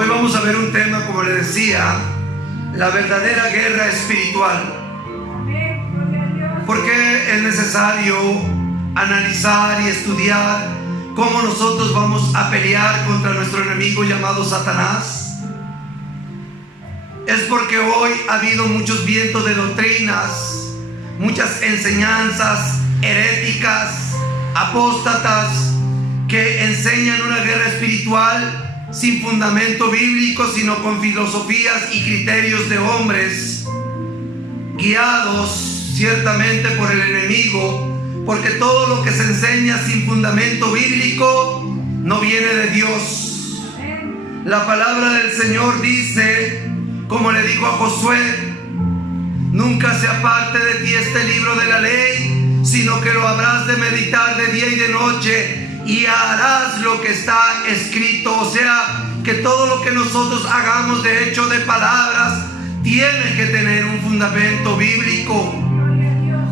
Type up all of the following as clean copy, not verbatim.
Hoy vamos a ver un tema, como le decía, la verdadera guerra espiritual. Porque es necesario analizar y estudiar cómo nosotros vamos a pelear contra nuestro enemigo llamado Satanás. Es porque hoy ha habido muchos vientos de doctrinas, muchas enseñanzas heréticas, apóstatas, que enseñan una guerra espiritual sin fundamento bíblico, sino con filosofías y criterios de hombres, guiados ciertamente por el enemigo, porque todo lo que se enseña sin fundamento bíblico no viene de Dios. La palabra del Señor dice, como le dijo a Josué: nunca se aparte de ti este libro de la ley, sino que lo habrás de meditar de día y de noche, y harás lo que está escrito. O sea, que todo lo que nosotros hagamos, de hecho, de palabras, tiene que tener un fundamento bíblico.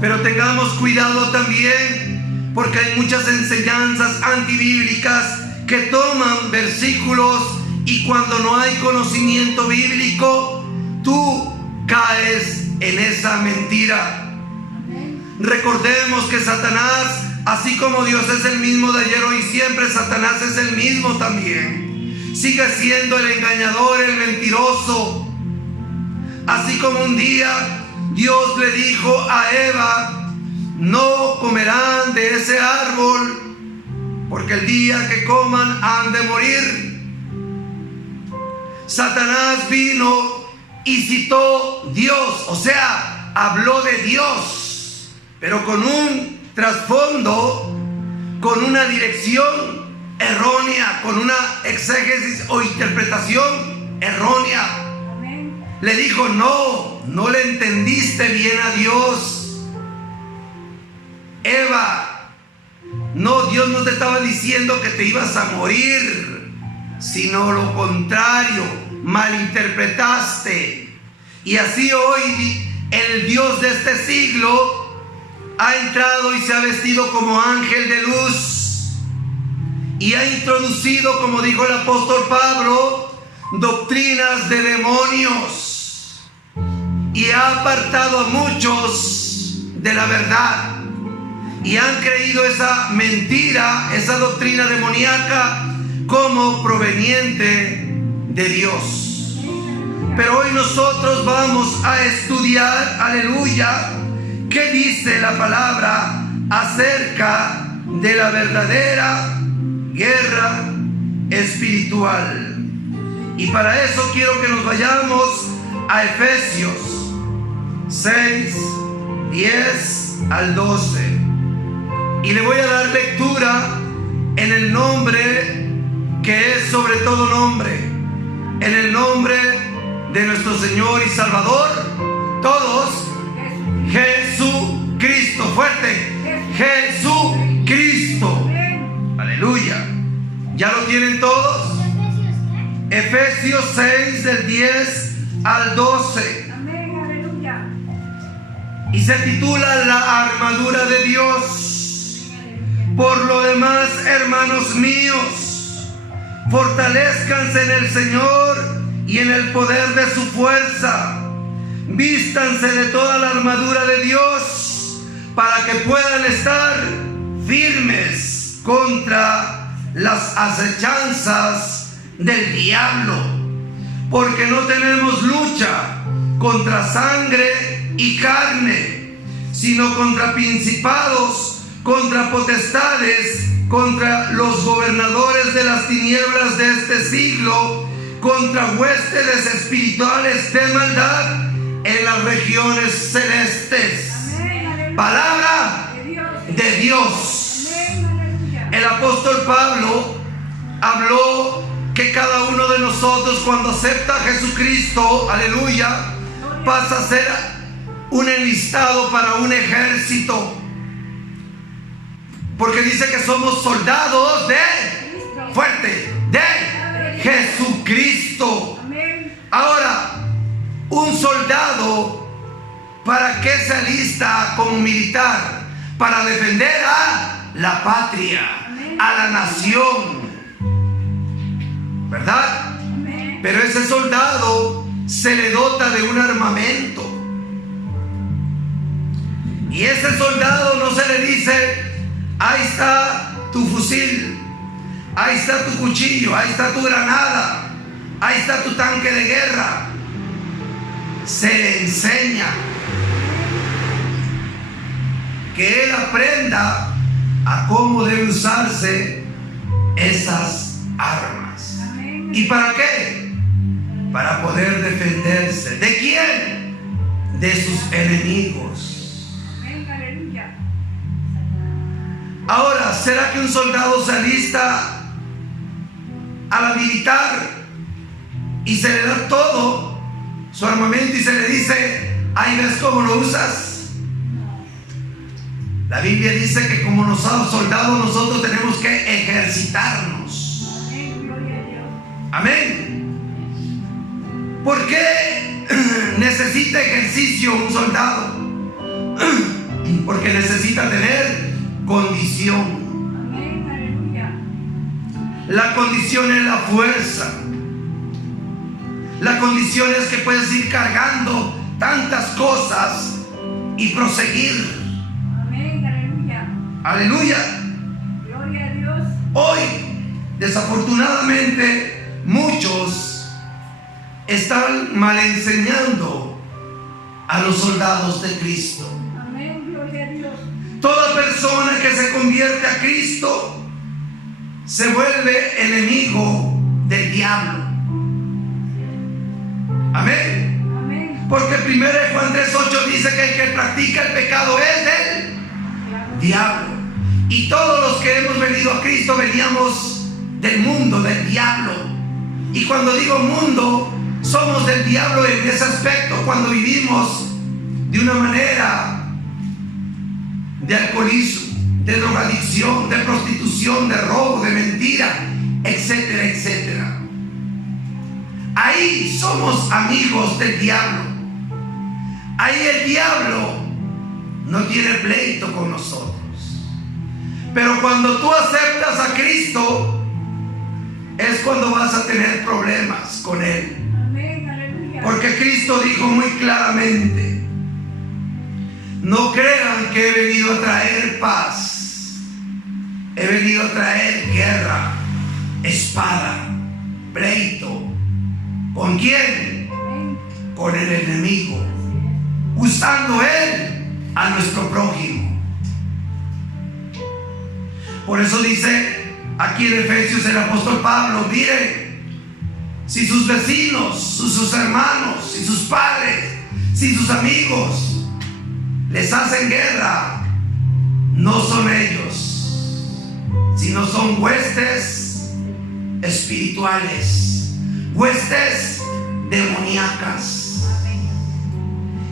Pero tengamos cuidado también, porque hay muchas enseñanzas antibíblicas que toman versículos, y cuando no hay conocimiento bíblico, tú caes en esa mentira. Recordemos que Satanás, así como Dios es el mismo de ayer, hoy y siempre, Satanás es el mismo también. Sigue siendo el engañador, el mentiroso. Así como un día Dios le dijo a Eva: no comerán de ese árbol, porque el día que coman han de morir. Satanás vino y citó Dios, o sea, habló de Dios, pero con un trasfondo, con una dirección errónea, con una exégesis o interpretación errónea. Le dijo: no le entendiste bien a Dios, Eva. No, Dios no te estaba diciendo que te ibas a morir, sino lo contrario, malinterpretaste. Y así hoy el Dios de este siglo ha entrado y se ha vestido como ángel de luz, y ha introducido, como dijo el apóstol Pablo, doctrinas de demonios, y ha apartado a muchos de la verdad, y han creído esa mentira, esa doctrina demoníaca, como proveniente de Dios. Pero hoy nosotros vamos a estudiar, aleluya, qué dice la palabra acerca de la verdadera guerra espiritual. Y para eso quiero que nos vayamos a Efesios 6, 10 al 12. Y le voy a dar lectura en el nombre que es sobre todo nombre, en el nombre de nuestro Señor y Salvador, todos, Jesucristo. Fuerte, Jesucristo. Aleluya. ¿Ya lo tienen todos? Efesios 6 del 10 al 12. Y se titula La armadura de Dios. Por lo demás, hermanos míos, fortalezcanse en el Señor y en el poder de su fuerza. Vístanse de toda la armadura de Dios, para que puedan estar firmes contra las acechanzas del diablo. Porque no tenemos lucha contra sangre y carne, sino contra principados, contra potestades, contra los gobernadores de las tinieblas de este siglo, contra huestes espirituales de maldad en las regiones celestes. Palabra de Dios. El apóstol Pablo habló que cada uno de nosotros, cuando acepta a Jesucristo, aleluya, pasa a ser un enlistado para un ejército. Porque dice que somos soldados de, fuerte, de Jesucristo. Ahora, un soldado, ¿para qué se alista como militar? Para defender a la patria, a la nación, ¿verdad? Pero ese soldado se le dota de un armamento. Y ese soldado no se le dice: ahí está tu fusil, ahí está tu cuchillo, ahí está tu granada, ahí está tu tanque de guerra. Se le enseña que él aprenda a cómo debe usarse esas armas. ¿Y para qué? Para poder defenderse. ¿De quién? De sus enemigos. Ahora, ¿será que un soldado se alista a la militar y se le da todo su armamento y se le dice: ahí ves cómo lo usas? La Biblia dice que como soldados nosotros tenemos que ejercitarnos. Amén. ¿Por qué necesita ejercicio un soldado? Porque necesita tener condición. La condición es la fuerza. La condición es que puedes ir cargando tantas cosas y proseguir. Aleluya. Gloria a Dios. Hoy, desafortunadamente, muchos están mal enseñando a los soldados de Cristo. Amén. Gloria a Dios. Toda persona que se convierte a Cristo se vuelve enemigo del diablo. Amén. Amén. Porque 1 Juan 3:8 dice que el que practica el pecado es del diablo. Y todos los que hemos venido a Cristo veníamos del mundo, del diablo. Y cuando digo mundo, somos del diablo en ese aspecto, cuando vivimos de una manera de alcoholismo, de drogadicción, de prostitución, de robo, de mentira, etcétera, etcétera. Ahí somos amigos del diablo. Ahí el diablo no tiene pleito con nosotros. Pero cuando tú aceptas a Cristo, es cuando vas a tener problemas con Él. Amén. Aleluya. Porque Cristo dijo muy claramente: no crean que he venido a traer paz. He venido a traer guerra, espada, pleito. ¿Con quién? Amén. Con el enemigo, usando Él a nuestro prójimo. Por eso dice aquí en Efesios el apóstol Pablo: miren, si sus vecinos, sus hermanos, si sus padres, si sus amigos les hacen guerra, no son ellos, sino son huestes espirituales, huestes demoníacas.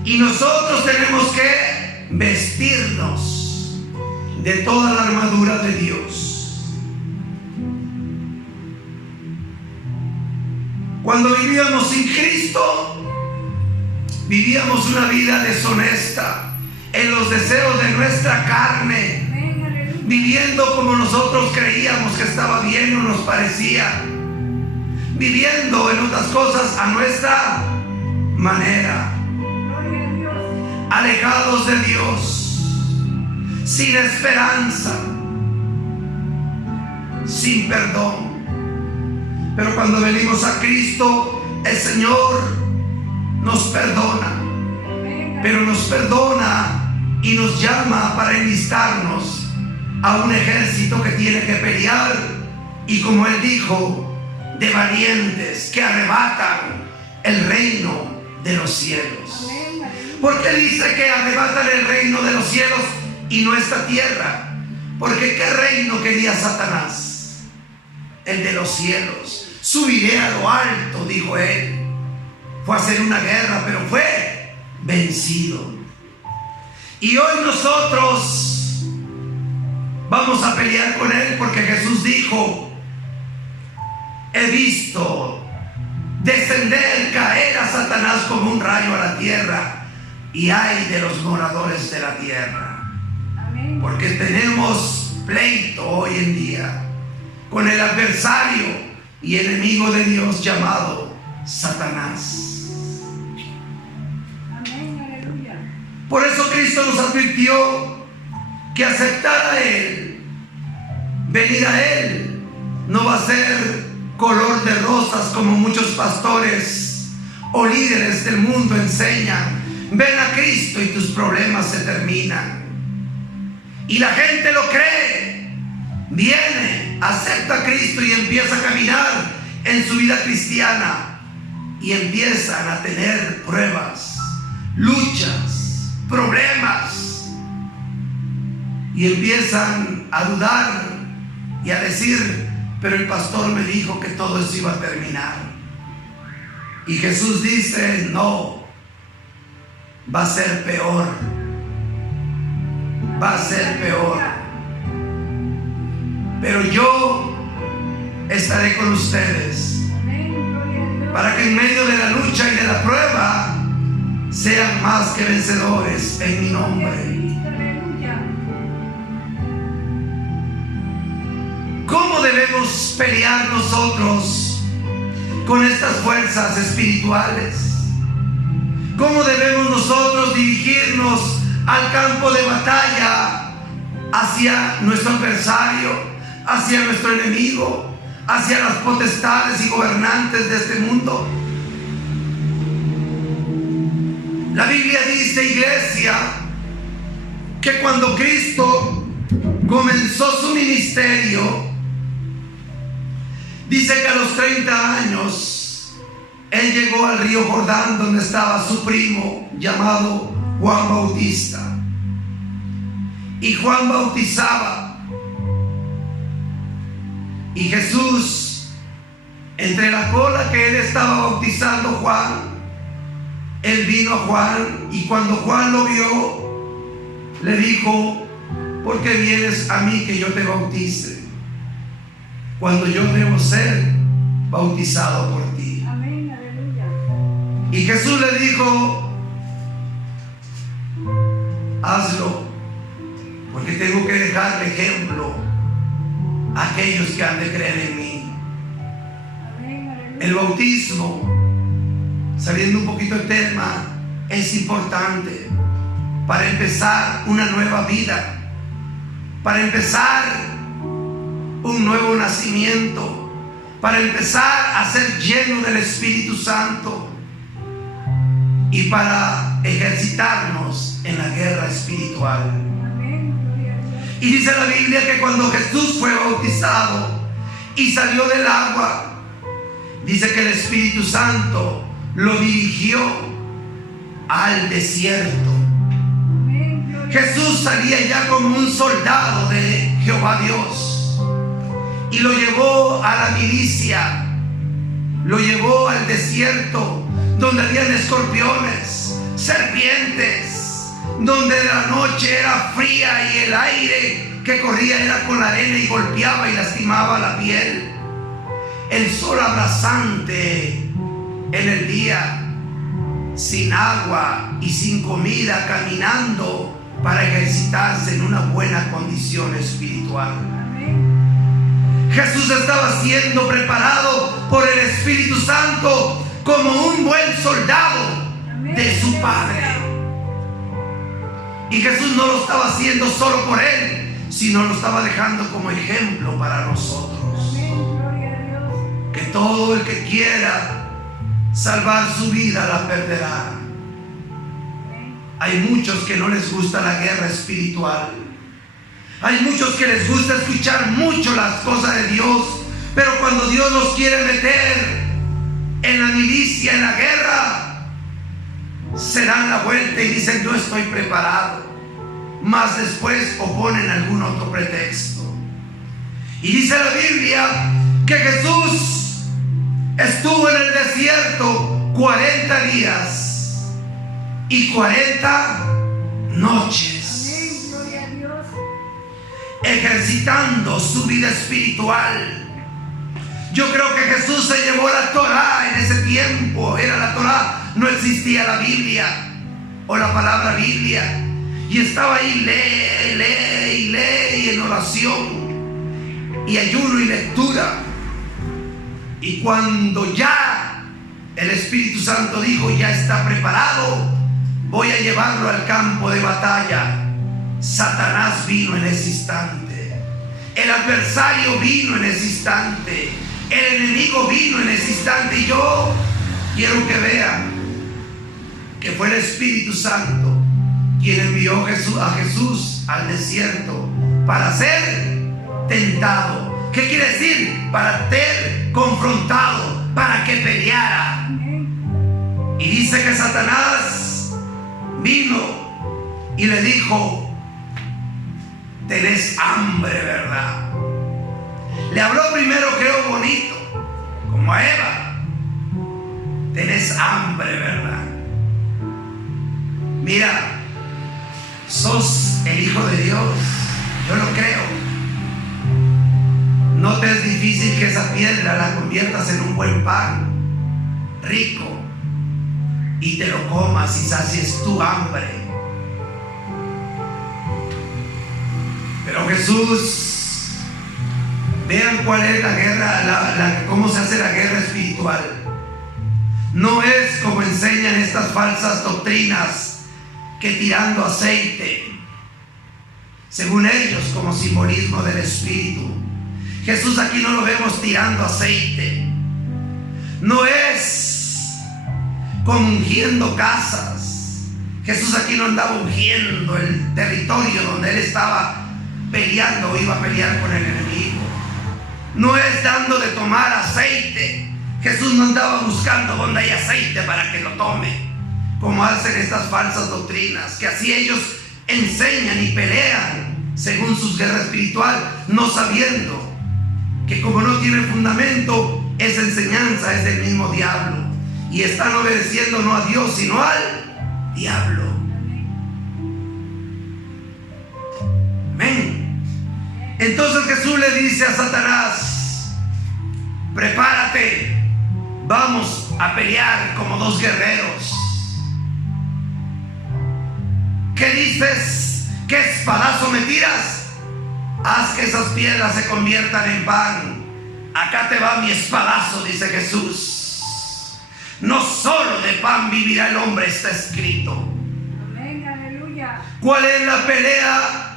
Y nosotros tenemos que vestirnos de toda la armadura de Dios. Cuando vivíamos sin Cristo, vivíamos una vida deshonesta, en los deseos de nuestra carne, viviendo como nosotros creíamos que estaba bien o nos parecía, viviendo en otras cosas a nuestra manera, alejados de Dios, sin esperanza, sin perdón. Pero cuando venimos a Cristo, el Señor nos perdona, pero nos perdona y nos llama para enlistarnos a un ejército que tiene que pelear, y como Él dijo, de valientes que arrebatan el reino de los cielos. Porque dice que arrebatan el reino de los cielos y no esta tierra. Porque ¿qué reino quería Satanás? El de los cielos. Subiré a lo alto, dijo él. Fue a hacer una guerra, pero fue vencido. Y hoy nosotros vamos a pelear con él, porque Jesús dijo: he visto descender, caer a Satanás como un rayo a la tierra, y ay de los moradores de la tierra. Amén. Porque tenemos pleito hoy en día con el adversario y enemigo de Dios llamado Satanás. Amén, aleluya. Por eso Cristo nos advirtió que aceptar a Él, venir a Él, no va a ser color de rosas como muchos pastores o líderes del mundo enseñan. Ven a Cristo y tus problemas se terminan. Y la gente lo cree. Viene, acepta a Cristo y empieza a caminar en su vida cristiana. Y empiezan a tener pruebas, luchas, problemas. Y empiezan a dudar y a decir: pero el pastor me dijo que todo eso iba a terminar. Y Jesús dice: no, va a ser peor. Va a ser peor. Pero yo estaré con ustedes para que en medio de la lucha y de la prueba sean más que vencedores en mi nombre. ¿Cómo debemos pelear nosotros con estas fuerzas espirituales? ¿Cómo debemos nosotros dirigirnos al campo de batalla hacia nuestro adversario, hacia nuestro enemigo, hacia las potestades y gobernantes de este mundo? La Biblia dice, iglesia, que cuando Cristo comenzó su ministerio, dice que a los 30 años Él llegó al río Jordán, donde estaba su primo llamado Juan Bautista. Y Juan bautizaba. Y Jesús, entre la cola que Él estaba bautizando Juan, Él vino a Juan, y cuando Juan lo vio, le dijo: ¿por qué vienes a mí que yo te bautice, cuando yo debo ser bautizado por ti? Amén, aleluya. Y Jesús le dijo: hazlo, porque tengo que dejarle ejemplo a aquellos que han de creer en mí. Amén, aleluya. El bautismo, saliendo un poquito del tema, es importante para empezar una nueva vida, para empezar un nuevo nacimiento, para empezar a ser lleno del Espíritu Santo y para ejercitarnos en la guerra espiritual. Amén, gloria a Dios. Y dice la Biblia que cuando Jesús fue bautizado y salió del agua, dice que el Espíritu Santo lo dirigió al desierto. Amén, gloria a Dios. Jesús salía ya como un soldado de Jehová Dios y lo llevó a la milicia, lo llevó al desierto, donde habían escorpiones, serpientes, donde la noche era fría y el aire que corría era con la arena y golpeaba y lastimaba la piel. El sol abrasante en el día, sin agua y sin comida, caminando para ejercitarse en una buena condición espiritual. Amén. Jesús estaba siendo preparado por el Espíritu Santo como un buen soldado de su Padre. Y Jesús no lo estaba haciendo solo por Él, sino lo estaba dejando como ejemplo para nosotros. Amén, gloria a Dios. Que todo el que quiera salvar su vida la perderá. Amén. Hay muchos que no les gusta la guerra espiritual. Hay muchos que les gusta escuchar mucho las cosas de Dios, pero cuando Dios los quiere meter en la milicia, en la guerra, se dan la vuelta y dicen: no estoy preparado. Más después oponen algún otro pretexto. Y dice la Biblia que Jesús estuvo en el desierto 40 días y 40 noches, Amén, gloria a Dios. ejercitando su vida espiritual. Yo creo que Jesús se llevó la Torá en ese tiempo. Era la Torá, no existía la Biblia o la palabra Biblia. Y estaba ahí, lee en oración y ayuno y lectura. Y cuando ya el Espíritu Santo dijo: ya está preparado, voy a llevarlo al campo de batalla. Satanás vino en ese instante, el adversario vino en ese instante, el enemigo vino en ese instante. Y yo quiero que vean que fue el Espíritu Santo quien envió a Jesús al desierto para ser tentado. ¿Qué quiere decir? Para ser confrontado, para que peleara. Y dice que Satanás vino y le dijo: tenés hambre, ¿verdad? Le habló primero, creo, bonito, como a Eva. Tenés hambre, ¿verdad? Mira, sos el Hijo de Dios, yo lo creo. No te es difícil que esa piedra la conviertas en un buen pan rico y te lo comas y sacies tu hambre. Pero Jesús, vean cuál es la guerra, cómo se hace la guerra espiritual. No es como enseñan estas falsas doctrinas, que tirando aceite, según ellos, como simbolismo del Espíritu. Jesús aquí no lo vemos tirando aceite. No es como ungiendo casas. Jesús aquí no andaba ungiendo el territorio donde él estaba peleando o iba a pelear con el enemigo. No es dando de tomar aceite. Jesús no andaba buscando donde hay aceite para que lo tome, como hacen estas falsas doctrinas, que así ellos enseñan y pelean según su guerra espiritual, no sabiendo que como no tiene fundamento, esa enseñanza es del mismo diablo, y están obedeciendo no a Dios sino al diablo. Amén. Entonces Jesús le dice a Satanás: prepárate, vamos a pelear como dos guerreros. ¿Qué dices? ¿Qué espadazo me tiras? Haz que esas piedras se conviertan en pan. Acá te va mi espadazo, dice Jesús. No solo de pan vivirá el hombre, está escrito. Amén, aleluya. ¿Cuál es la pelea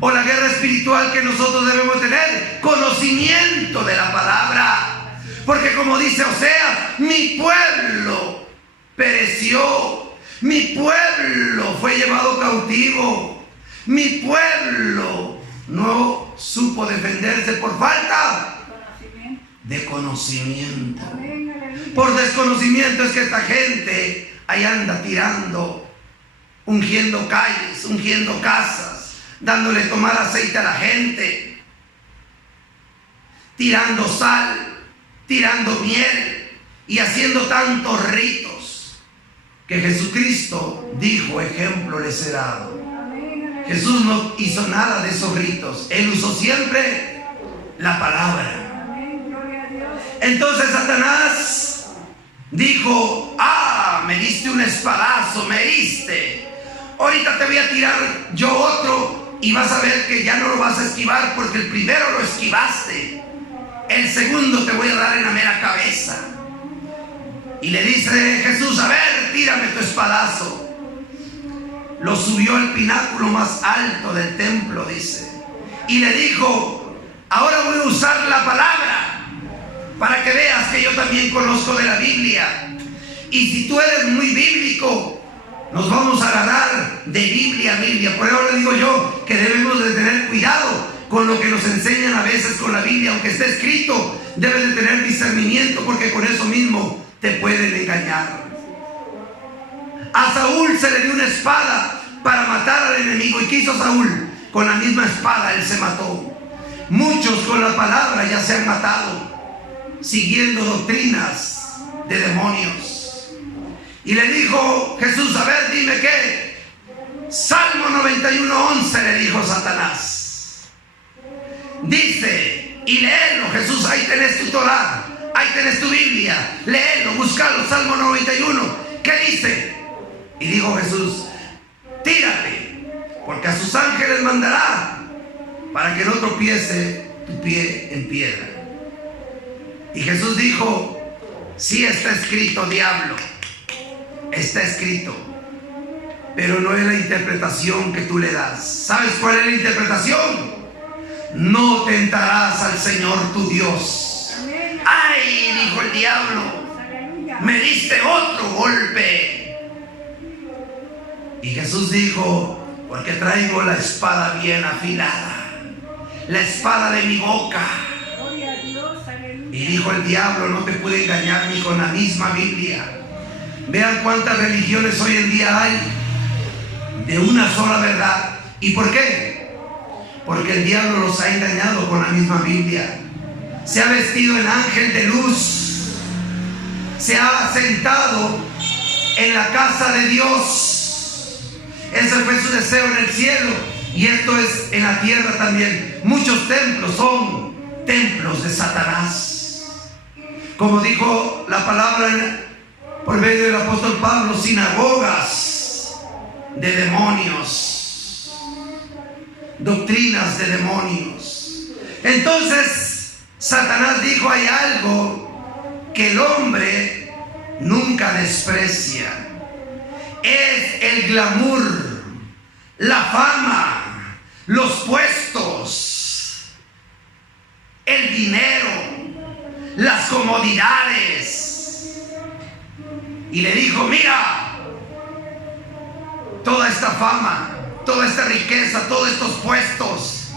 o la guerra espiritual que nosotros debemos tener? Conocimiento de la palabra. Porque como dice Oseas: mi pueblo pereció, mi pueblo fue llevado cautivo, mi pueblo no supo defenderse por falta de conocimiento. Amén, aleluya. Por desconocimiento es que esta gente ahí anda tirando, ungiendo calles, ungiendo casas, dándole tomar aceite a la gente, tirando sal, tirando miel y haciendo tantos ritos que Jesucristo dijo: ejemplo les he dado. Jesús no hizo nada de esos ritos, él usó siempre la palabra. Amén, gloria a Dios. Entonces Satanás dijo: me diste un espadazo, me heriste, ahorita te voy a tirar yo otro y vas a ver que ya no lo vas a esquivar, porque el primero lo esquivaste, el segundo te voy a dar en la mera cabeza. Y le dice Jesús: a ver, tírame tu espadazo. Lo subió al pináculo más alto del templo, dice, y le dijo: ahora voy a usar la palabra para que veas que yo también conozco de la Biblia. Y si tú eres muy bíblico, nos vamos a agarrar de Biblia a Biblia. Por eso le digo yo que debemos de tener cuidado con lo que nos enseñan a veces con la Biblia. Aunque esté escrito, debes de tener discernimiento, porque con eso mismo te pueden engañar. A Saúl se le dio una espada para matar al enemigo. ¿Y qué hizo Saúl? Con la misma espada él se mató. Muchos con la palabra ya se han matado, siguiendo doctrinas de demonios. Y le dijo Jesús: a ver, dime qué. Salmo 91:11 le dijo Satanás. Dice, y léelo, Jesús, ahí tenés tu Torah, ahí tenés tu Biblia, léelo, búscalo, Salmo 91. ¿Qué dice? Y dijo Jesús: tírate, porque a sus ángeles mandará para que no tropiece tu pie en piedra. Y Jesús dijo: Sí está escrito, diablo. Está escrito. Pero no es la interpretación que tú le das. ¿Sabes cuál es la interpretación? No tentarás al Señor tu Dios. ¡Ay!, dijo el diablo, me diste otro golpe. Y Jesús dijo: porque traigo la espada bien afilada, la espada de mi boca. Y dijo el diablo: no te pude engañar ni con la misma Biblia. Vean cuántas religiones hoy en día hay de una sola verdad. ¿Y por qué? Porque el diablo los ha engañado con la misma Biblia. Se ha vestido en ángel de luz, se ha sentado en la casa de Dios. Ese fue su deseo en el cielo, y esto es en la tierra también. Muchos templos son templos de Satanás, como dijo la palabra por medio del apóstol Pablo: sinagogas de demonios, doctrinas de demonios. Entonces Satanás dijo: hay algo que el hombre nunca desprecia, es el glamour, la fama, los puestos, el dinero, las comodidades. Y le dijo: mira, toda esta fama, toda esta riqueza, todos estos puestos,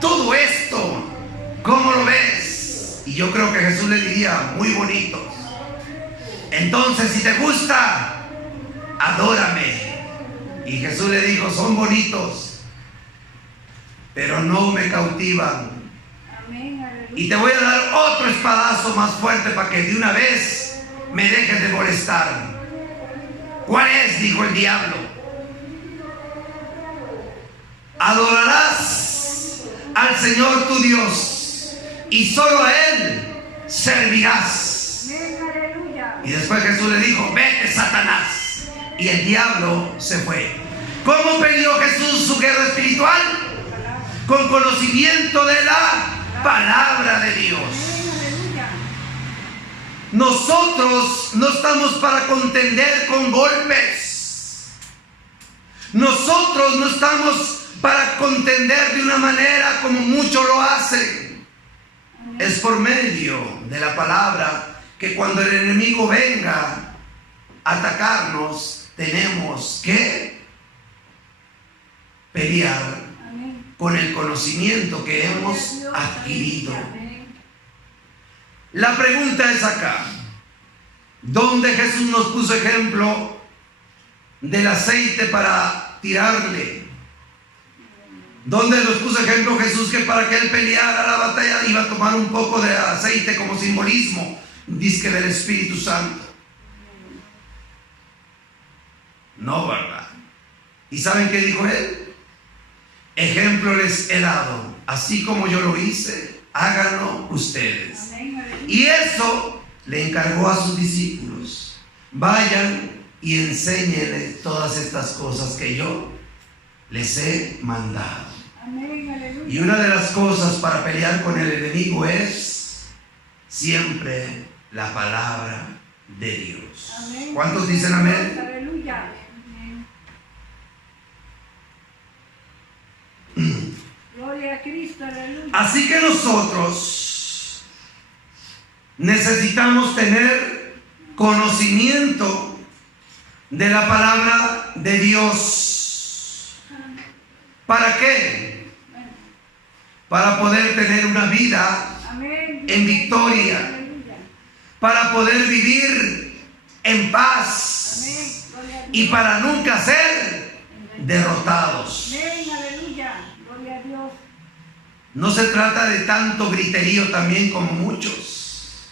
todo esto, ¿cómo lo ves? Y yo creo que Jesús le diría: muy bonitos. Entonces, si te gusta, adórame. Y Jesús le dijo: son bonitos, pero no me cautivan. Y te voy a dar otro espadazo más fuerte para que de una vez me dejes de molestar. ¿Cuál es?, dijo el diablo. Adorarás al Señor tu Dios, y solo a Él servirás. Y después Jesús le dijo: vete, Satanás. Y el diablo se fue. ¿Cómo peleó Jesús su guerra espiritual? Con conocimiento de la palabra de Dios. Nosotros no estamos para contender con golpes. Nosotros no estamos para contender de una manera como muchos lo hacen. Es por medio de la palabra que cuando el enemigo venga a atacarnos, tenemos que pelear con el conocimiento que hemos adquirido. La pregunta es acá: ¿dónde Jesús nos puso ejemplo del aceite para tirarle? ¿Dónde nos puso ejemplo Jesús que para que él peleara la batalla iba a tomar un poco de aceite como simbolismo, dizque del Espíritu Santo? No, ¿verdad? ¿Y saben qué dijo él? Ejemplo les he dado, así como yo lo hice, háganlo ustedes. Y eso le encargó a sus discípulos: vayan y enséñenles todas estas cosas que yo les he mandado. Y una de las cosas para pelear con el enemigo es siempre la palabra de Dios. ¿Cuántos dicen amén? Aleluya. Gloria a Cristo, aleluya. Así que nosotros necesitamos tener conocimiento de la palabra de Dios. ¿Para qué? Para poder tener una vida en victoria, para poder vivir en paz y para nunca ser derrotados. No se trata de tanto griterío también como muchos.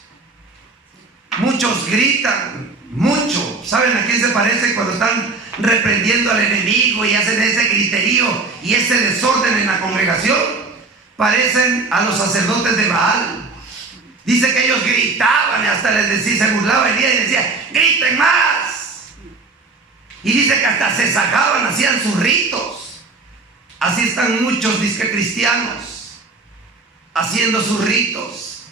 Muchos gritan mucho. ¿Saben a quién se parece cuando están reprendiendo al enemigo y hacen ese griterío y ese desorden en la congregación? Parecen a los sacerdotes de Baal. Dice que ellos gritaban y hasta les decía, se burlaba Elías y decía: griten más. Y dice que hasta se sacaban, hacían sus ritos. Así están muchos disque cristianos, haciendo sus ritos,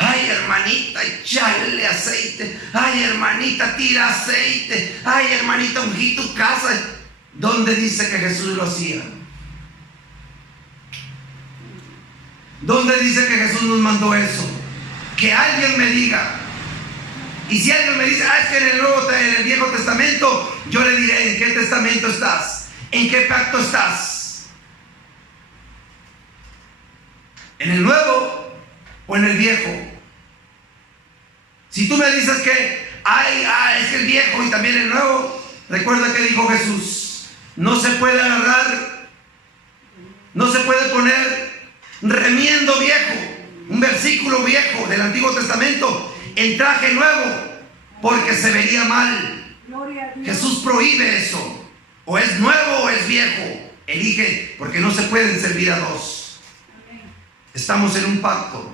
Ay, hermanita, echarle aceite. Ay, hermanita, tira aceite. Ay, hermanita, ungí tu casa. ¿Dónde dice que Jesús lo hacía? ¿Dónde dice que Jesús nos mandó eso? Que alguien me diga. Y si alguien me dice, es que en el Viejo Testamento, yo le diré, ¿en qué testamento estás? ¿En qué pacto estás? ¿En el Nuevo o en el Viejo? Si tú me dices que es que el Viejo y también el Nuevo, recuerda que dijo Jesús, no se puede agarrar, no se puede poner remiendo viejo, un versículo viejo del Antiguo Testamento en traje nuevo, porque se vería mal. Jesús prohíbe eso. O es nuevo o es viejo. Elige, porque no se pueden servir a dos. Estamos en un pacto.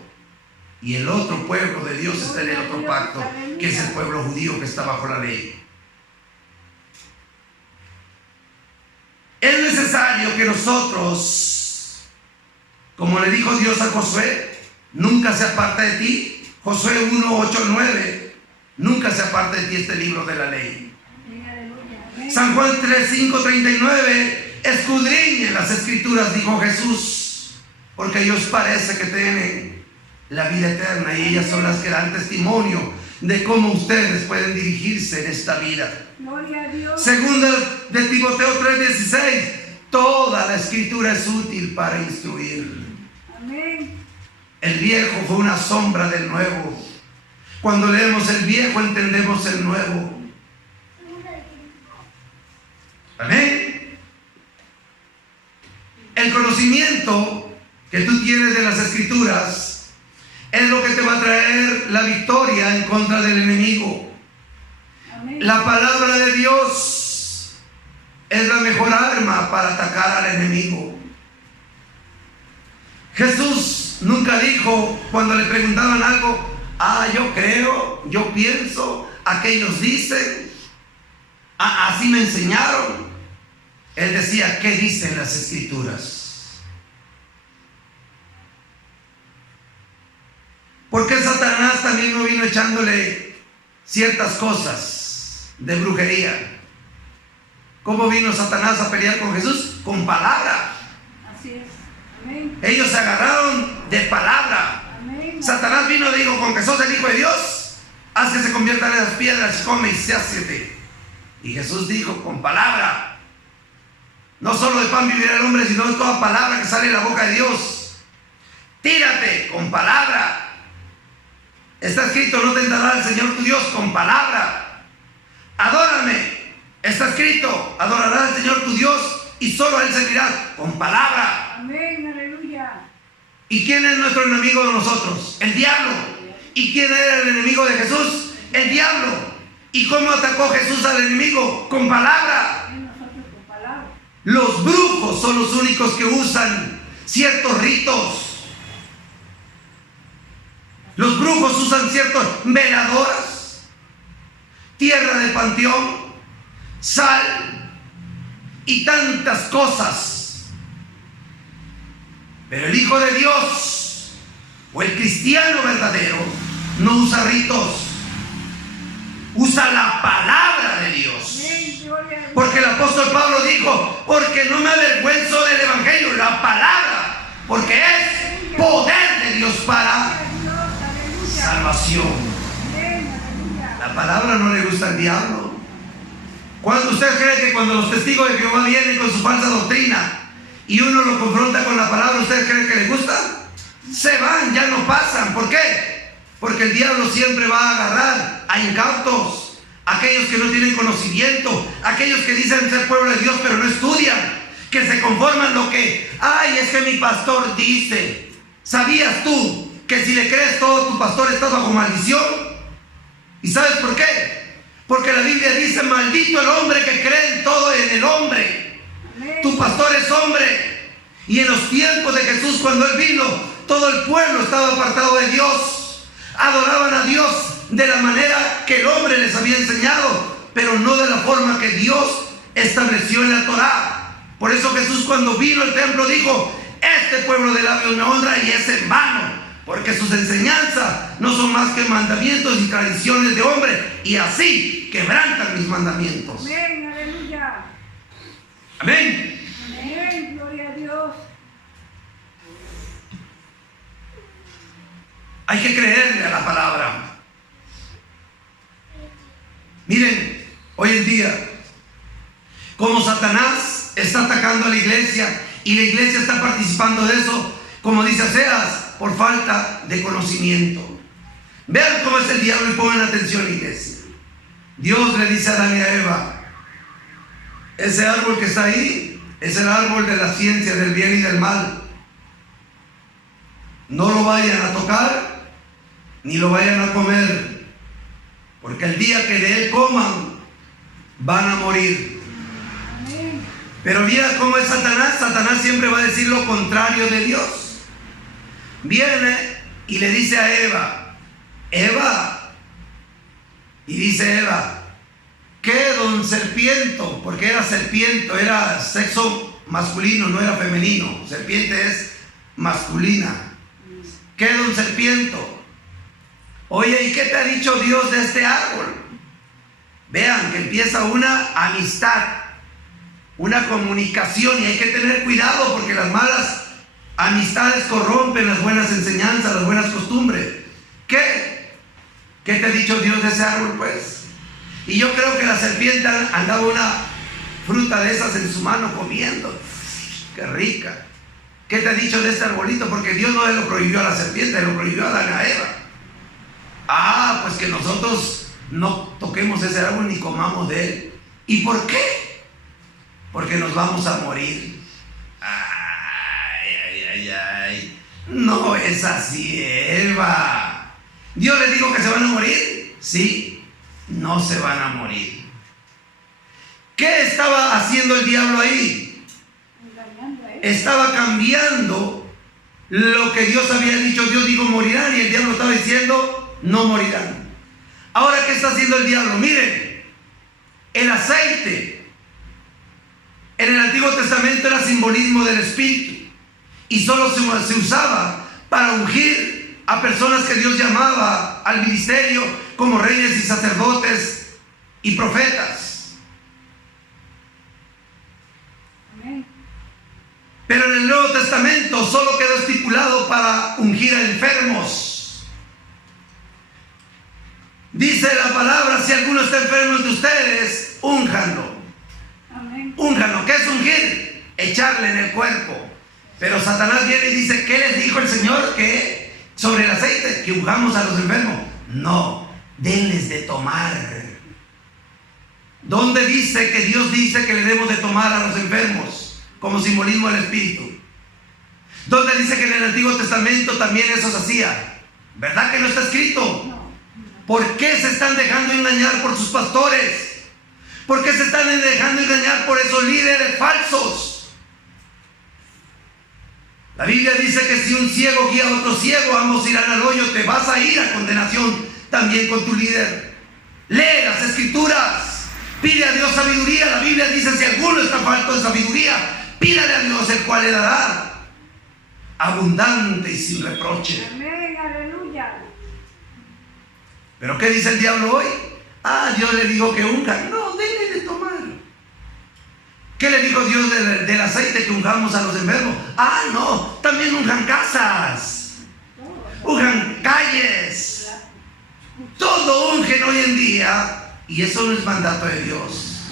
Y el otro pueblo de Dios está en el otro pacto, que es el pueblo judío que está bajo la ley. Es necesario que nosotros, como le dijo Dios a Josué, nunca se aparte de ti. Josué 1, 8, 9. Nunca se aparte de ti este libro de la ley. San Juan 3, 5, 39. Escudriñen las escrituras, dijo Jesús, porque ellos parece que tienen la vida eterna y ellas son las que dan testimonio de cómo ustedes pueden dirigirse en esta vida. Segunda de Timoteo 3, 16. Toda la escritura es útil para instruir. Amén. El viejo fue una sombra del nuevo. Cuando leemos el viejo entendemos el nuevo. Amén. El conocimiento que tú tienes de las escrituras es lo que te va a traer la victoria en contra del enemigo. Amén. La palabra de Dios es la mejor arma para atacar al enemigo. Jesús nunca dijo cuando le preguntaban algo, yo creo, yo pienso, aquellos dicen, así me enseñaron. Él decía, ¿qué dicen las escrituras? Porque Satanás también no vino echándole ciertas cosas de brujería. ¿Cómo vino Satanás a pelear con Jesús? Con palabra. Así es. Amén. Ellos se agarraron de palabra. Amén. Satanás vino y dijo, con que sos el Hijo de Dios, haz que se conviertan en las piedras, come y sáciate. Y Jesús dijo, con palabra. No solo de pan vivirá el hombre, sino de toda palabra que sale de la boca de Dios. Tírate con palabra. Está escrito, no tentará al Señor tu Dios, con palabra. Adórame. Está escrito, adorarás al Señor tu Dios y solo a Él servirás, con palabra. Amén, aleluya. ¿Y quién es nuestro enemigo de nosotros? El diablo. ¿Y quién era el enemigo de Jesús? El diablo. ¿Y cómo atacó Jesús al enemigo? Con palabra. Nosotros con palabra. Los brujos son los únicos que usan ciertos ritos. Los brujos usan ciertas veladoras, tierra de panteón, sal y tantas cosas. Pero el Hijo de Dios o el cristiano verdadero no usa ritos, usa la palabra de Dios. Amén, gloria a Dios. Porque el apóstol Pablo dijo, porque no me avergüenzo del evangelio, la palabra, porque es poder de Dios para salvación. Amén, aleluya. La palabra no le gusta al diablo. Cuando usted cree que cuando los testigos de Jehová vienen con su falsa doctrina y uno lo confronta con la palabra, ¿usted cree que le gusta? Se van, ya no pasan. ¿Por qué? Porque el diablo siempre va a agarrar a incautos, aquellos que no tienen conocimiento, aquellos que dicen ser pueblo de Dios pero no estudian, que se conforman lo que, es que mi pastor dice. ¿Sabías tú que si le crees todo tu pastor estás bajo maldición? ¿Y sabes por qué? Porque la Biblia dice, maldito el hombre que cree en todo en el hombre. Amén. Tu pastor es hombre. Y en los tiempos de Jesús, cuando Él vino, todo el pueblo estaba apartado de Dios. Adoraban a Dios de la manera que el hombre les había enseñado, pero no de la forma que Dios estableció en la Torá. Por eso Jesús, cuando vino al templo, dijo, este pueblo de labios me honra y es en vano. porque sus enseñanzas no son más que mandamientos y tradiciones de hombre, y así quebrantan mis mandamientos. Amén, aleluya. Amén. Amén, gloria a Dios. Hay que creerle a la palabra. Miren, hoy en día, como Satanás está atacando a la iglesia y la iglesia está participando de eso, como dice Oseas, por falta de conocimiento. Vean cómo es el diablo y pongan atención, iglesia. Dios le dice a Adán y a Eva: ese árbol que está ahí es el árbol de la ciencia del bien y del mal. No lo vayan a tocar ni lo vayan a comer, porque el día que de él coman van a morir. Amén. Pero mira cómo es Satanás. Satanás siempre va a decir lo contrario de Dios. Viene y le dice a Eva: Eva, y dice Eva: ¿qué, don serpiento? Porque era serpiento, era sexo masculino, no era femenino. Serpiente es masculina. ¿Qué, don serpiento? Oye, ¿y qué te ha dicho Dios de este árbol? Vean que empieza una amistad, una comunicación, y hay que tener cuidado porque las malas amistades corrompen las buenas enseñanzas, las buenas costumbres. ¿Qué te ha dicho Dios de ese árbol, pues? Y yo creo que la serpiente andaba una fruta de esas en su mano comiendo. ¡Qué rica! ¿Qué te ha dicho de este arbolito? Porque Dios no le lo prohibió a la serpiente, le lo prohibió a Adán y a Eva. Ah, pues que nosotros no toquemos ese árbol ni comamos de él. ¿Y por qué? Porque nos vamos a morir. Ay. No es así, Eva. ¿Dios les dijo que se van a morir? Sí, no se van a morir. ¿Qué estaba haciendo el diablo ahí? Engañando a él. Estaba cambiando lo que Dios había dicho. Dios dijo morirán, y el diablo estaba diciendo no morirán. Ahora, ¿qué está haciendo el diablo? Miren, el aceite en el Antiguo Testamento era simbolismo del Espíritu y solo se usaba para ungir a personas que Dios llamaba al ministerio, como reyes y sacerdotes y profetas. Amén. Pero en el Nuevo Testamento solo quedó estipulado para ungir a enfermos. Dice la palabra: si alguno está enfermo de ustedes, únjanlo. Amén. Únjanlo. ¿Qué es ungir? Echarle en el cuerpo. Pero Satanás viene y dice: ¿qué les dijo el Señor? Que sobre el aceite, que ungamos a los enfermos. No, denles de tomar. ¿Dónde dice que Dios dice que le debemos de tomar a los enfermos como simbolismo del Espíritu? ¿Dónde dice que en el Antiguo Testamento también eso se hacía? ¿Verdad que no está escrito? No. ¿Por qué se están dejando engañar por sus pastores? ¿Por qué se están dejando engañar por esos líderes falsos? La Biblia dice que si un ciego guía a otro ciego, ambos irán al hoyo. Te vas a ir a condenación también con tu líder. Lee las Escrituras, pide a Dios sabiduría. La Biblia dice: si alguno está falto de sabiduría, pídale a Dios, el cual le dará abundante y sin reproche. Amén, aleluya. ¿Pero qué dice el diablo hoy? Dios le dijo que unjan. No, denle de tomar. ¿Qué le dijo Dios del aceite que ungamos a los enfermos? No, también unjan casas, unjan calles. Todo ungen hoy en día, y eso no es mandato de Dios.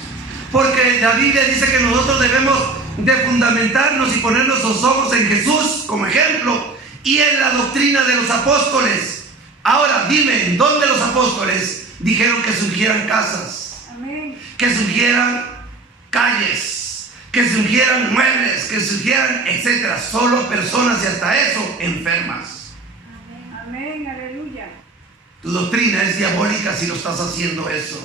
Porque la Biblia dice que nosotros debemos de fundamentarnos y poner nuestros ojos en Jesús como ejemplo y en la doctrina de los apóstoles. Ahora dime, ¿dónde los apóstoles dijeron que se ungieran casas? Amén. Que se ungieran calles, que se ungieran muebles, que se ungieran, etcétera? Solo personas, y hasta eso, enfermas. Amén, aleluya. Tu doctrina es diabólica si lo estás haciendo eso.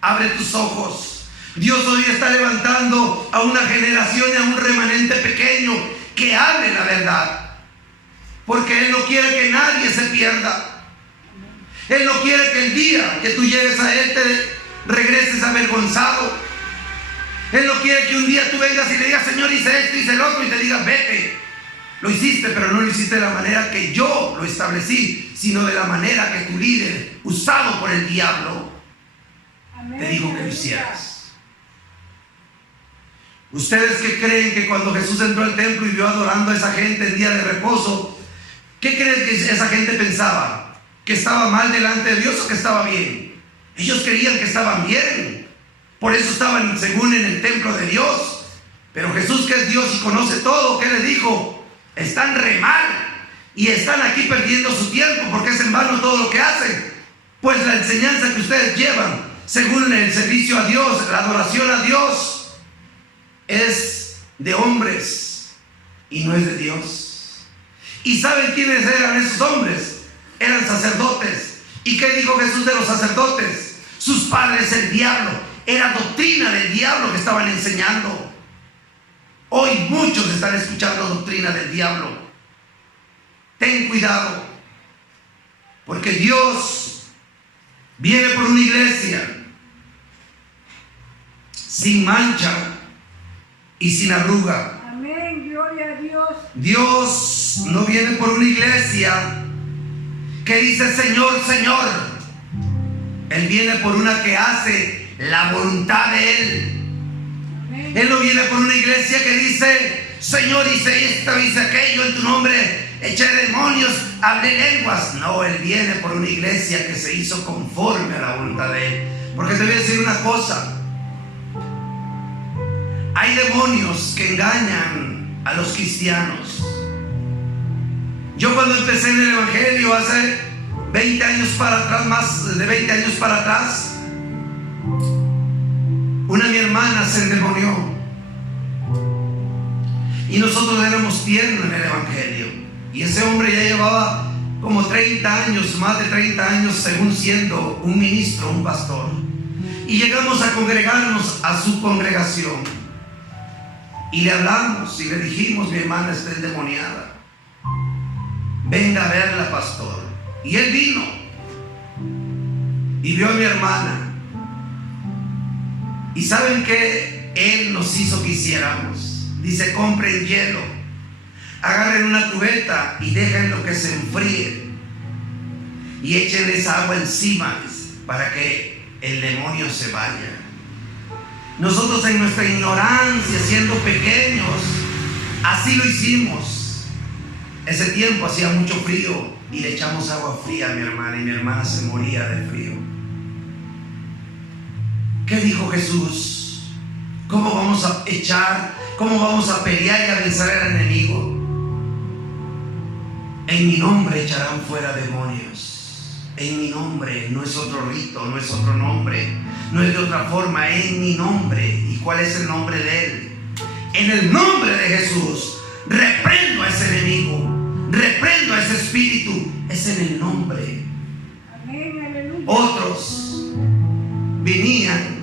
Abre tus ojos. Dios hoy está levantando a una generación y a un remanente pequeño que hable la verdad, porque Él no quiere que nadie se pierda. Él no quiere que el día que tú llegues a Él te regreses avergonzado. Él no quiere que un día tú vengas y le digas: Señor, hice esto, hice el otro, y te digas: vete. Lo hiciste, pero no lo hiciste de la manera que yo lo establecí, sino de la manera que tu líder, usado por el diablo, te dijo que lo hicieras. Ustedes que creen que cuando Jesús entró al templo y vio adorando a esa gente el día de reposo, ¿qué creen que esa gente pensaba? ¿Que estaba mal delante de Dios o que estaba bien? Ellos creían que estaban bien. Por eso estaban según en el templo de Dios. Pero Jesús, que es Dios y conoce todo, ¿qué les dijo? Están re mal y están aquí perdiendo su tiempo porque es en vano todo lo que hacen. Pues la enseñanza que ustedes llevan según el servicio a Dios, la adoración a Dios, es de hombres y no es de Dios. ¿Y saben quiénes eran esos hombres? Eran sacerdotes. ¿Y qué dijo Jesús de los sacerdotes? Sus padres el diablo. Era doctrina del diablo que estaban enseñando. Hoy muchos están escuchando doctrina del diablo. Ten cuidado, porque Dios viene por una iglesia sin mancha y sin arruga. Amén, gloria a Dios. Dios no viene por una iglesia que dice Señor, Señor. Él viene por una que hace la voluntad de Él. Amén. Él no viene por una iglesia que dice Señor, hice esto, hice aquello en tu nombre, eché demonios, hablé lenguas. No, Él viene por una iglesia que se hizo conforme a la voluntad de Él. Porque te voy a decir una cosa. Hay demonios que engañan a los cristianos. Yo cuando empecé en el evangelio hace 20 años para atrás, más de 20 años para atrás, una de mi hermana se endemonió y nosotros éramos tiernos en el evangelio, y ese hombre ya llevaba como 30 años, más de 30 años, según siendo un ministro, un pastor, y llegamos a congregarnos a su congregación. Y le hablamos y le dijimos: mi hermana está endemoniada, venga a verla, pastor. Y él vino y vio a mi hermana. Y ¿saben qué él nos hizo que hiciéramos? Dice: compren hielo, agarren una cubeta y déjenlo que se enfríe y echen esa agua encima para que el demonio se vaya. Nosotros en nuestra ignorancia, siendo pequeños, así lo hicimos. Ese tiempo hacía mucho frío y le echamos agua fría a mi hermana y mi hermana se moría de frío. ¿Qué dijo Jesús? ¿Cómo vamos a echar? ¿Cómo vamos a pelear y a vencer al enemigo? En mi nombre echarán fuera demonios. En mi nombre, no es otro rito, no es otro nombre, no es de otra forma, en mi nombre. ¿Y cuál es el nombre de Él? En el nombre de Jesús reprendo a ese enemigo, reprendo a ese espíritu. Es en el nombre. Amén, aleluya. Otros venían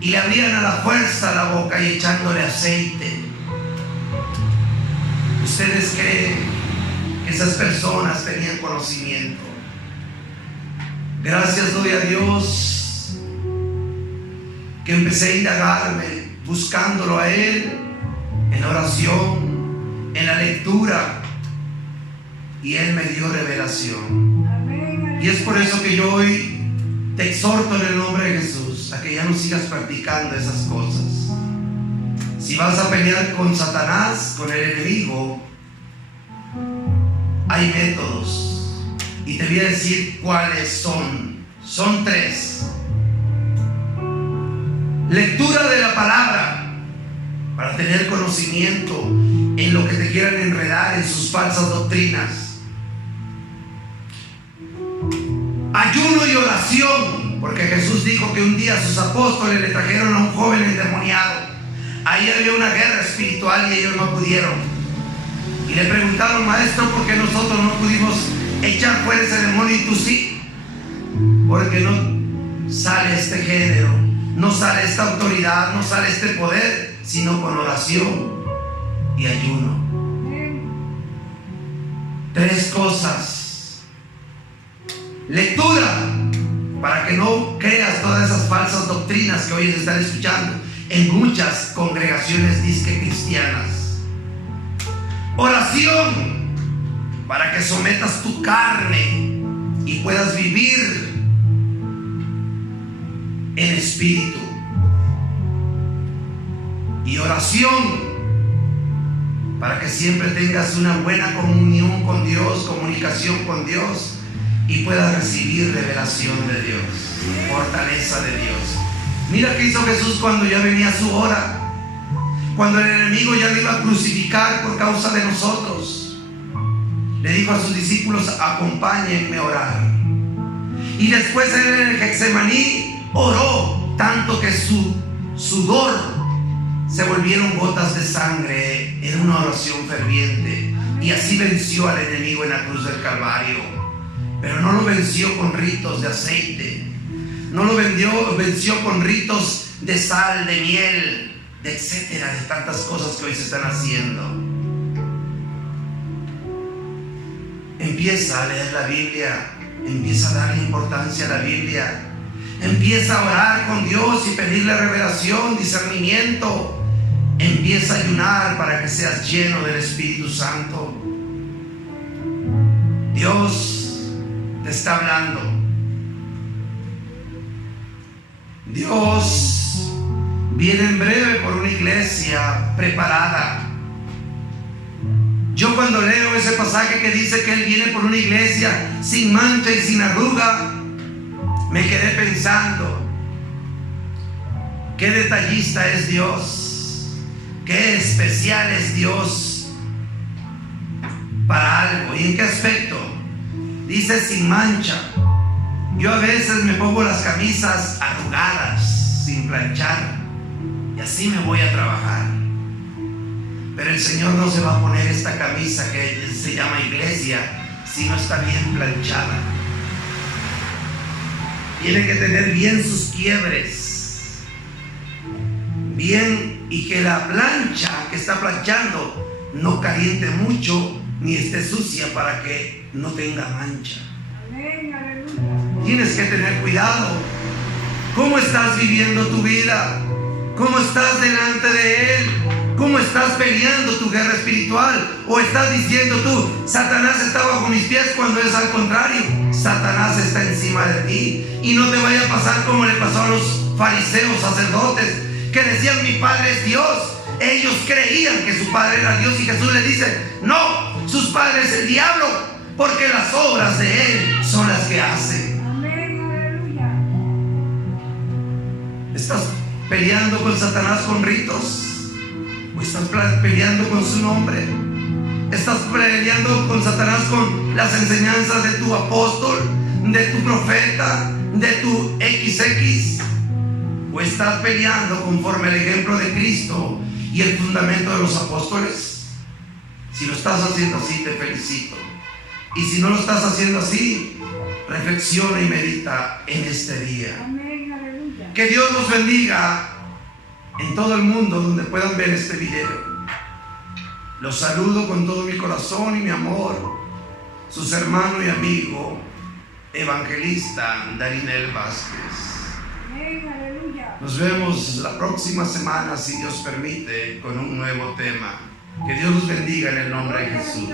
y le abrían a la fuerza la boca y echándole aceite. ¿Ustedes creen que esas personas tenían conocimiento? Gracias doy a Dios que empecé a indagarme buscándolo a Él en la oración, en la lectura, y Él me dio revelación. Amén. Y es por eso que yo hoy te exhorto en el nombre de Jesús a que ya no sigas practicando esas cosas. Si vas a pelear con Satanás, con el enemigo, hay métodos. Y te voy a decir cuáles son. Son 3. Lectura de la palabra, para tener conocimiento en lo que te quieran enredar en sus falsas doctrinas. Ayuno y oración, porque Jesús dijo que un día sus apóstoles le trajeron a un joven endemoniado. Ahí había una guerra espiritual y ellos no pudieron. Y le preguntaron: maestro, ¿por qué nosotros no pudimos echar fuera ese demonio y tú sí? Porque no sale este género, no sale esta autoridad, no sale este poder, sino con oración y ayuno. 3 cosas. Lectura, para que no creas todas esas falsas doctrinas que hoy se están escuchando en muchas congregaciones disque cristianas. Oración para que sometas tu carne y puedas vivir en espíritu. Y oración para que siempre tengas una buena comunión con Dios, comunicación con Dios, y puedas recibir revelación de Dios, fortaleza de Dios. Mira qué hizo Jesús cuando ya venía su hora, cuando el enemigo ya lo iba a crucificar por causa de nosotros. Le dijo a sus discípulos: acompáñenme a orar. Y después él en el Getsemaní oró tanto que su sudor se volvieron gotas de sangre en una oración ferviente, y así venció al enemigo en la cruz del Calvario. Pero no lo venció con ritos de aceite, no lo venció con ritos de sal, de miel, de etcétera, de tantas cosas que hoy se están haciendo. Empieza a leer la Biblia, empieza a darle importancia a la Biblia, empieza a orar con Dios y pedirle revelación, discernimiento. Empieza a ayunar para que seas lleno del Espíritu Santo. Dios te está hablando. Dios viene en breve por una iglesia preparada. Yo cuando leo ese pasaje que dice que Él viene por una iglesia sin mancha y sin arruga, me quedé pensando, qué detallista es Dios. Qué especial es Dios para algo. ¿Y en qué aspecto? Dice sin mancha. Yo a veces me pongo las camisas arrugadas, sin planchar, y así me voy a trabajar. Pero el Señor no se va a poner esta camisa que se llama iglesia si no está bien planchada. Tiene que tener bien sus quiebres, bien, y que la plancha que está planchando no caliente mucho ni esté sucia para que no tenga mancha. Amén, aleluya. Tienes que tener cuidado. ¿Cómo estás viviendo tu vida? ¿Cómo estás delante de Él? ¿Cómo estás peleando tu guerra espiritual? ¿O estás diciendo tú, Satanás está bajo mis pies, cuando es al contrario? Satanás está encima de ti. Y no te vaya a pasar como le pasó a los fariseos sacerdotes, que decían: mi Padre es Dios. Ellos creían que su Padre era Dios, y Jesús les dice: no, sus padres es el diablo, porque las obras de Él son las que hace. Amén, aleluya. ¿Estás peleando con Satanás con ritos? ¿O estás peleando con su nombre? ¿Estás peleando con Satanás con las enseñanzas de tu apóstol, de tu profeta, de tu XX? ¿O estás peleando conforme al ejemplo de Cristo y el fundamento de los apóstoles? Si lo estás haciendo así, te felicito. Y si no lo estás haciendo así, reflexiona y medita en este día. Amén, aleluya. Que Dios los bendiga en todo el mundo donde puedan ver este video. Los saludo con todo mi corazón y mi amor, sus hermano y amigo, evangelista Darinel Vázquez. Amén, aleluya. Nos vemos la próxima semana, si Dios permite, con un nuevo tema. Que Dios los bendiga en el nombre de Jesús.